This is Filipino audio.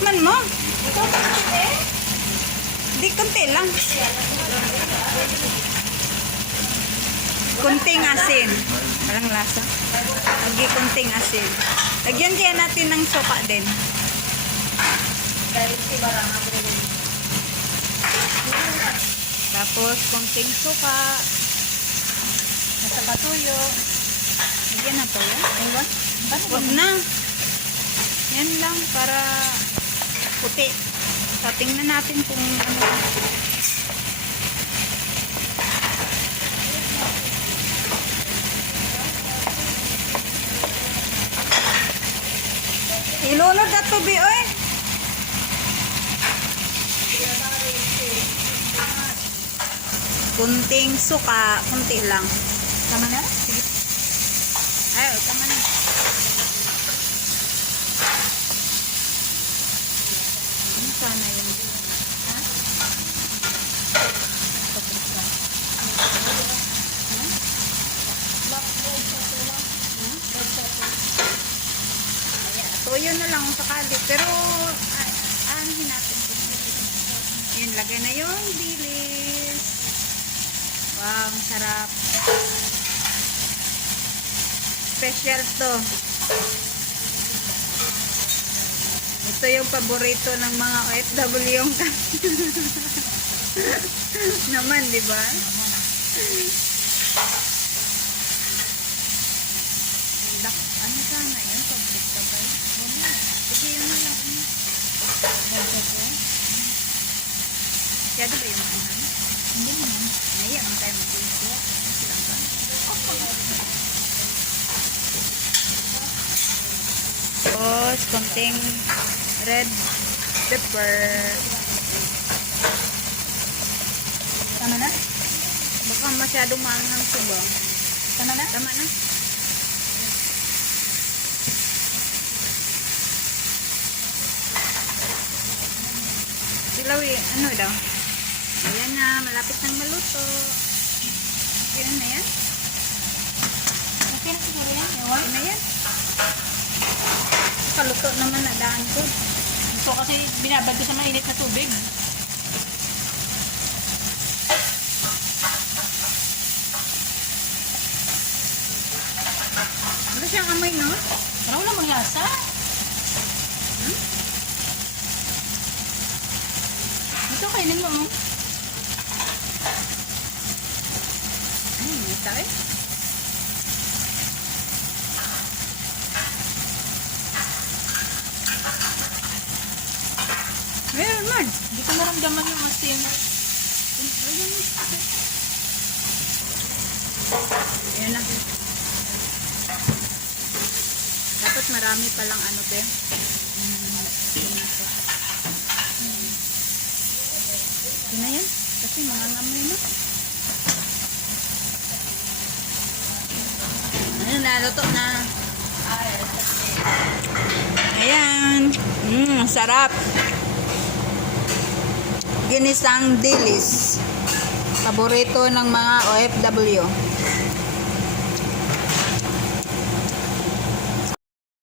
Tikman mo. Di, konti lang. Kunting asin. Walang lasa. Lagi kunting asin. Lagyan kaya natin ng sopa din. Tapos kunting suka. Nasa patuyo. Lagyan na to. Ayun. Huwag na. Yan lang para puti. So, tingnan natin kung ano. Ilunod na tubi, oy. Kunting suka, kunti lang. Tama na? Sige. Ay, tama na. Ano sana yun? Ha? Paprika. Toyo na lang sakali. Pero, anuhin natin. Yan, lagay na yung dilis. Wow, ang sarap. Special to. Ito yung paborito ng mga OFW yung naman, di ba? Ano sana yun? Public ka ba? Sige, yun na lang. Masyado ba yung ano? Hindi naman. Naiyak ang tayo mag-iisip. Silang ba? Tapos, konting red pepper. Tama na? Baka masyadong maanghang ito ba? Tama na? Tama na. Silaw eh. Ano daw? Ayan na. Malapit nang maluto. Ayan na yan. Okay na siguro yan. Okay na yan. Kaluto naman na daan ko. Gusto kasi binabad ko sa mainit na tubig. Ano siyang amoy, no? Parang wala mang lasa. Ito kainin mo mo. Ito eh. Meron man. Hindi ko maramdaman yung asin. Ayan na. Dapat marami palang ano, be. Yun na yan. Kasi mga ngamoy na. Ano na, luto na. Ayan. Sarap. Ginisang dilis. Paborito ng mga OFW.